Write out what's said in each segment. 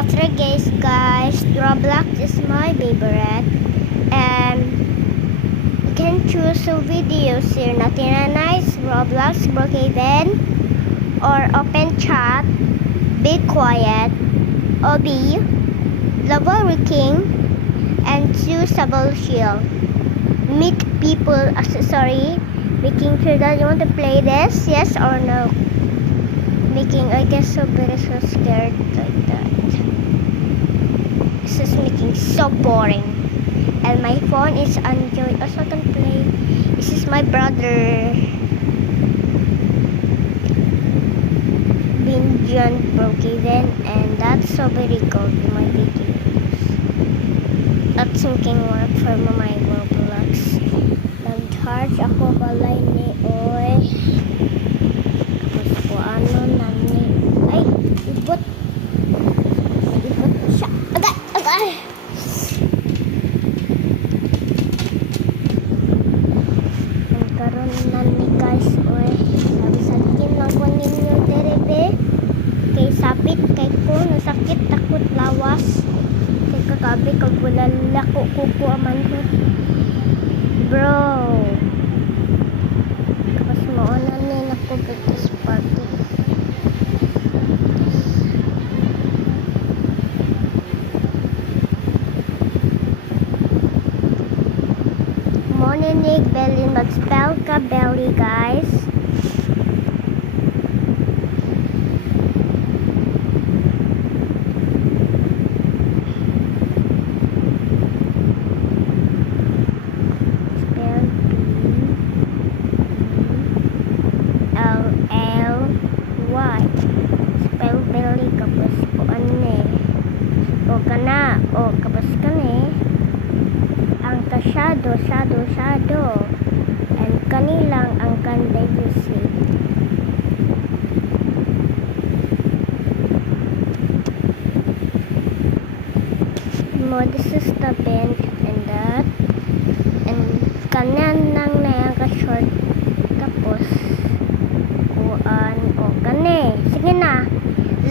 After guys, Roblox is my favorite, and you can choose some videos here. Nothing nice, Roblox, Brookhaven, or Open Chat, Be Quiet, OB, Level King, and Choosable Shield. Meet people accessory, making sure that you want to play this, yes or no. Making, I guess, so scared like that. This is making so boring. And my phone is Android. Also, I can play. This is my brother. Binjan Brookhaven, and that's so very good in my videos. That's making work for my Roblox. Nag-charge ako balay ni Oy. Ano nani? Ay, ibot siya. Agay. Nagkaroon nani guys. Oy, sabi sa akin lang ko ninyo derebe. Kay sapit, kay ko nasakit, takot lawas. Kay kagabi kagulalak ko kuko amanhot. Bro. Kapag mo nani nako birthday party. Moninig belly, mag-spell ka belly guys. Spell B-L-L-Y. Spell belly kapos ko ane. O kana, o kapos ka ne. Ang shadow, and kanilang ang diversity. This is the bend and that, and kanan lang na yung ka-short, tapos kuan o kane. Sige na,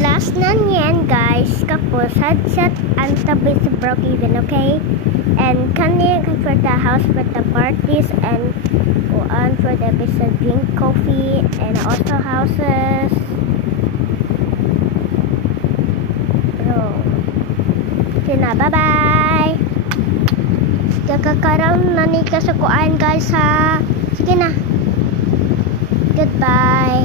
last na yan guys, kapos headset and tabi sa Brookhaven, okay? And kani for the house for the parties, and kuan for the business drink coffee, and also houses. Bro, sige na, bye bye. Kakaroon na ni ka sa kuan guys ha. Sige na, goodbye.